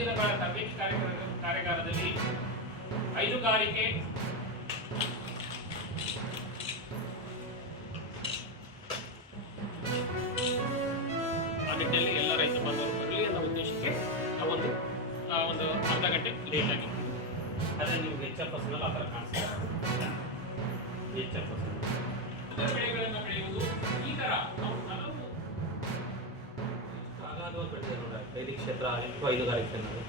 ದಿನಗಳ ತರಬೇತಿ ಕಾರ್ಯಾಗಾರದಲ್ಲಿ ಹೈನುಗಾರಿಕೆ ಆ ನಿಟ್ಟಿನಲ್ಲಿ ಎಲ್ಲ ರೈತ ಬಾಂಧವರು ಬರಲಿ ಅನ್ನೋ ಉದ್ದೇಶಕ್ಕೆ ನಾವೊಂದು ಅರ್ಧ ಗಂಟೆ ಲೇಟ್ ಆಗಿ ಅದೇ ನೀವು HF ಫಸಲಲ್ಲಿ ಆ ಥರ ಕಾಣಿಸ್ತಾರೆ. HF ಫಸಲು ಬೆಳೆಗಳನ್ನು ಬೆಳೆಯುವುದು ಈ ಥರ ನಾವು ಹಲವು ಅಗಾಧವಾಗಿ ಬೆಳೆದಿದೆ ನೋಡಿ. ಡೈರಿ ಕ್ಷೇತ್ರ ಆಗಿತ್ತು, ಹೈನುಗಾರಿಕೆ ಅನ್ನೋದು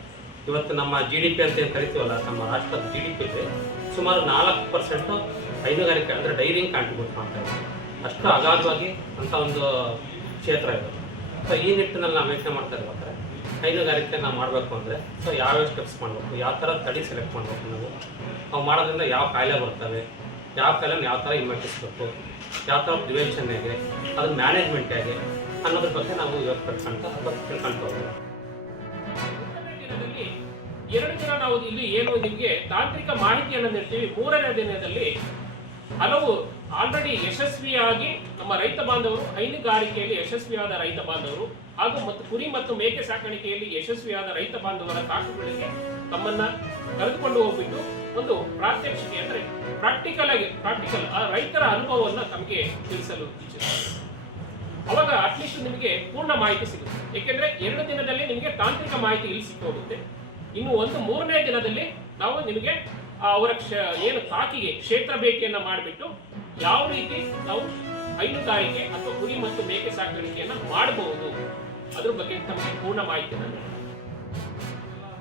ಇವತ್ತು ನಮ್ಮ GDP ಅಂತ ಏನು ಕರಿತೀವಲ್ಲ, ನಮ್ಮ ರಾಷ್ಟ್ರದ GDP ಸುಮಾರು 4% ಹೈನುಗಾರಿಕೆ ಅಂದರೆ ಡೈರಿಂಗ್ ಕಾಂಟ್ರಿಬ್ಯೂಟ್ ಮಾಡ್ತಾ ಇದೆ. ಅಷ್ಟು ಅಗಾಧವಾಗಿ ಅಂತ ಒಂದು ಕ್ಷೇತ್ರ ಇದೆ. ಸೊ ಈ ನಿಟ್ಟಿನಲ್ಲಿ ನಾವು ಯೋಚನೆ ಮಾಡ್ತಾ ಇರ್ಬೇಕಾದ್ರೆ ಹೈನುಗಾರಿಕೆ ನಾವು ಮಾಡಬೇಕು ಅಂದರೆ ಸೊ ಯಾವ್ಯಾವ ಸ್ಟೆಪ್ಸ್ ಮಾಡಬೇಕು, ಯಾವ ಥರ ತಳಿ ಸೆಲೆಕ್ಟ್ ಮಾಡಬೇಕು, ನಾವು ಮಾಡೋದ್ರಿಂದ ಯಾವ ಕಾಯಿಲೆ ಬರ್ತವೆ, ಯಾವ ಕಾಯಿಲೆನ ಯಾವ ಥರ ಹಿಮ್ಮೆಟ್ಟಿಸ್ಬೇಕು, ಯಾವ ಥರ ಪ್ರಿವೆನ್ಷನ್ ಹೇಗೆ, ಅದ್ರ ಮ್ಯಾನೇಜ್ಮೆಂಟ್ ಹೇಗೆ ಅನ್ನೋದ್ರ ಬಗ್ಗೆ ನಾವು ಇವತ್ತು ತಿಳ್ಕೊಂತ ಹೋಗೋಣ. 2 ದಿನ ನಾವು ಇಲ್ಲಿ ಏನು ನಿಮಗೆ ತಾಂತ್ರಿಕ ಮಾಹಿತಿಯನ್ನು ನೀಡ್ತೀವಿ. 3ನೇ ದಿನದಲ್ಲಿ ಹಲವು ಆಲ್ರೆಡಿ ಯಶಸ್ವಿಯಾಗಿ ನಮ್ಮ ರೈತ ಬಾಂಧವರು, ಹೈನುಗಾರಿಕೆಯಲ್ಲಿ ಯಶಸ್ವಿಯಾದ ರೈತ ಬಾಂಧವರು ಹಾಗೂ ಕುರಿ ಮತ್ತು ಮೇಕೆ ಸಾಕಾಣಿಕೆಯಲ್ಲಿ ಯಶಸ್ವಿಯಾದ ರೈತ ಬಾಂಧವರ ತಾಕುಗಳಿಗೆ ತಮ್ಮನ್ನ ಕರೆದುಕೊಂಡು ಹೋಗ್ಬಿಟ್ಟು ಒಂದು ಪ್ರಾತ್ಯಕ್ಷಿಕೆ ಅಂದರೆ ಪ್ರಾಕ್ಟಿಕಲ್ ಆ ರೈತರ ಅನುಭವವನ್ನು ತಮಗೆ ತಿಳಿಸಲು ಇಚ್ಛಿಸ್ತಾರೆ. ಅವಾಗ ಅಟ್ಲೀಸ್ಟ್ ನಿಮಗೆ ಪೂರ್ಣ ಮಾಹಿತಿ ಸಿಗುತ್ತೆ. ಏಕೆಂದ್ರೆ 2 ದಿನದಲ್ಲಿ ನಿಮಗೆ ತಾಂತ್ರಿಕ ಮಾಹಿತಿ ಇಲ್ಲಿ ಸಿಕ್ಕೋಗುತ್ತೆ. ಇನ್ನು 3ನೇ ದಿನದಲ್ಲಿ ನಾವು ನಿಮಗೆ ಅವರ ಏನು ತಾಕಿಗೆ ಕ್ಷೇತ್ರ ಭೇಟಿಯನ್ನು ಮಾಡಿಬಿಟ್ಟು ಯಾವ ರೀತಿ ನಾವು ಹೈನುಗಾರಿಕೆ ಅಥವಾ ಕುರಿ ಮತ್ತು ಮೇಕೆ ಸಾಕಾಣಿಕೆಯನ್ನು ಮಾಡಬಹುದು ಅದ್ರ ಬಗ್ಗೆ ತಮಗೆ ಪೂರ್ಣ ಮಾಹಿತಿಯನ್ನು ನೀಡೋಣ.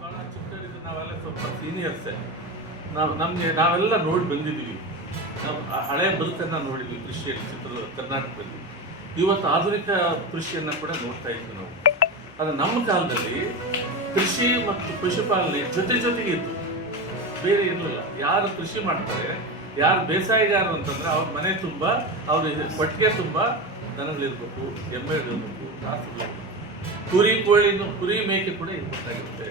ಬಹಳ ಚಿಕ್ಕವರಿಂದ ನಾವೆಲ್ಲ ಸ್ವಲ್ಪ ಸೀನಿಯರ್ಸೇ, ನಾವೆಲ್ಲ ನೋಡಿ ಬಂದಿದ್ದೀವಿ. ನಾವು ಹಳೆಯ ಬದುಕನ್ನು ನೋಡಿದ್ವಿ ಕೃಷಿಯಲ್ಲಿ, ಕರ್ನಾಟಕದಲ್ಲಿ. ಇವತ್ತು ಆಧುನಿಕ ಕೃಷಿಯನ್ನು ಕೂಡ ನೋಡ್ತಾ ಇದ್ವಿ ನಾವು. ಆದರೆ ನಮ್ಮ ಕಾಲದಲ್ಲಿ ಕೃಷಿ ಮತ್ತು ಪಶುಪಾಲನೆ ಜೊತೆಗೆ ಇತ್ತು, ಬೇರೆ ಇರಲಿಲ್ಲ. ಯಾರು ಕೃಷಿ ಮಾಡ್ತಾರೆ, ಯಾರು ಬೇಸಾಯಗಾರರು ಅಂತಂದ್ರೆ ಅವ್ರ ಮನೆ ತುಂಬ, ಅವ್ರ ಹೊಟ್ಟಿಗೆ ತುಂಬ ದನಗಳಿರ್ಬೇಕು, ಎಮ್ಮೆಗಳಿರ್ಬೇಕು, ಕುರಿ ಮೇಕೆ ಕೂಡ ಇಂಪಾರ್ಟೆಂಟ್ ಆಗಿರುತ್ತೆ.